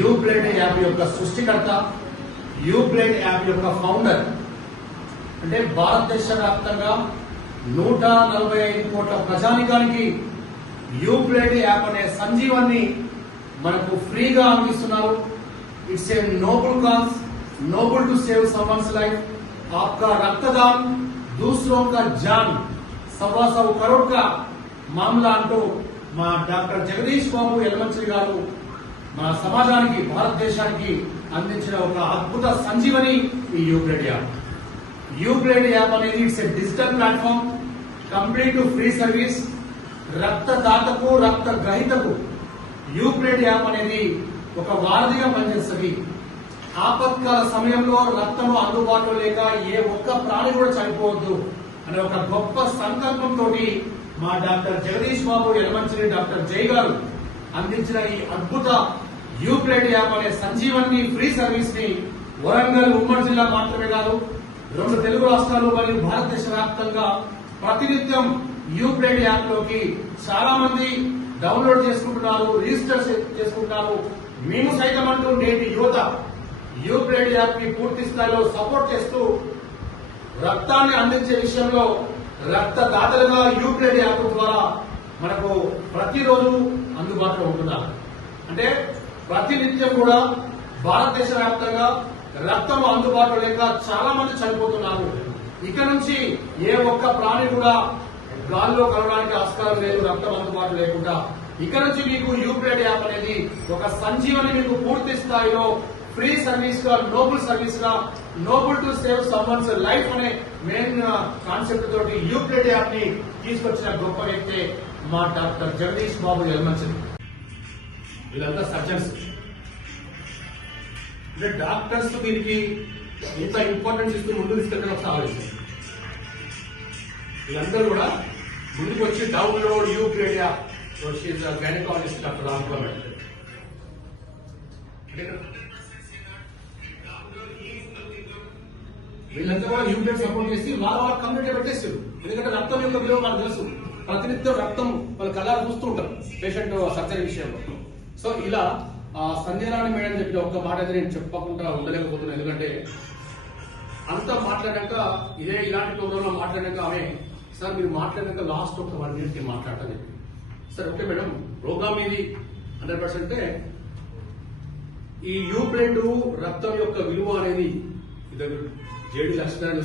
యూప్లేట్ app యొక్క సృష్టికర్త, యూప్లేట్ app యొక్క ఫౌండర్. అంటే భారతదేశ వ్యాప్తంగా 145 కోట్ల ప్రజానికానికి యూప్లేట్ యాప్ అనే సంజీవాన్ని మనకు ఫ్రీగా అందిస్తున్నారు. It's a noble cause, noble to save someone's life. आपका रक्तदान दूसरों का जान, 1.25 करोड़ का मामला अंटू మా డాక్టర్ జగదీష్ బాబు యలమంచిలి గారు మన సమాజానికి, భారతదేశానికి అందించిన ఒక అద్భుత సంజీవని ఈ యూప్లేట్ యాప్. యూప్లేట్ యాప్ అనేది it's a digital platform, complete free service. రక్తదాతకు, రక్త గ్రహీతకు యూప్లేట్ యాప్ అనేది ఒక వారధిగా పనిచేస్తుంది. ఆపత్కాల సమయంలో రక్తము అందుబాటులో లేక ఏ ఒక్క ప్రాణి కూడా చనిపోవద్దు అనే ఒక గొప్ప సంకల్పంతో మా డాక్టర్ జగదీష్ బాబు యలమంచిలి డాక్టర్ జై గారు అందించిన ఈ అద్భుత యూప్లేట్ యాప్ అనే సంజీవని ఫ్రీ సర్వీస్ ని వరంగల్ ఉమ్మడి జిల్లా మాత్రమే కాదు, 2 తెలుగు రాష్ట్రాలు మరియు భారతదేశ వ్యాప్తంగా ప్రతినిత్యం యూప్లేట్ యాప్ లోకి చాలా మంది డౌన్లోడ్ చేసుకుంటున్నారు, రిజిస్టర్ చేసుకుంటున్నారు. మేము సైతం అంటూ నేటి యువత యూప్లేట్ యాప్ ని పూర్తి స్థాయిలో సపోర్ట్ చేస్తూ రక్తాన్ని అందించే విషయంలో రక్తదాతలుగా యూప్లేట్ యాప్ ద్వారా మనకు ప్రతిరోజు అందుబాటులో ఉంటున్నారు. అంటే ప్రతినిత్యం కూడా భారతదేశ వ్యాప్తంగా రక్తం అందుబాటులో లేక చాలా మంది చనిపోతున్నారు. ఇక నుంచి ఏ ఒక్క ప్రాణి కూడా గాల్లో కలవడానికి ఆస్కారం లేదు రక్తం అందుబాటులో లేకుండా. ఇక నుంచి మీకు యూప్లేట్ యాప్ అనేది ఒక సంజీవని మీకు పూర్తి స్థాయిలో ఫ్రీ సర్వీస్ గా, నోబుల్ సర్వీస్ గా, noble to save someone's life అనే మెయిన్ కాన్సెప్ట్ తోటి యూప్లేట్ యాప్ ని తీసుకొచ్చిన గొప్ప వ్యక్తే మా డాక్టర్ జగదీష్ బాబు యలమంచిలి. వీళ్ళంతా సర్జన్స్. అంటే డాక్టర్స్ దీనికి ఇంత ఇంపార్టెన్స్ ఇస్తూ ముందు తీసుకెళ్ళడం ఒకసారి ఆలోచించారు. వీళ్ళందరూ కూడా ముందుకు వచ్చి download UPlate app. Gynaecologist doctor Ramkumar వీళ్ళంతా కూడా యూప్లేట్ సపోర్ట్ చేసి వాళ్ళ కమ్యూనిటీ పెట్టేస్తారు. ఎందుకంటే రక్తం యొక్క విలువ మనకు తెలుసు. ప్రతినిత్యం రక్తం వాళ్ళు కళ్ళారు చూస్తూ ఉంటారు పేషెంట్ సర్జరీ విషయంలో. సో ఇలా సంజయరాణి మేడం చెప్పిన ఒక్క మాట అయితే నేను చెప్పకుండా ఉండలేకపోతున్నాను. ఎందుకంటే అంతా మాట్లాడాక ఇలాంటి ప్రోగ్రాంలో మాట్లాడాక ఆమె, సార్ మీరు మాట్లాడాక లాస్ట్ ఒక 1 minute నేను మాట్లాడతాను చెప్పి. సార్ ఓకే మేడం, ప్రోగ్రామ్ ఇది 100%. ఈ యూప్లేట్ రక్తం యొక్క విలువ అనేది జేడి లక్ష్మీనారాయణ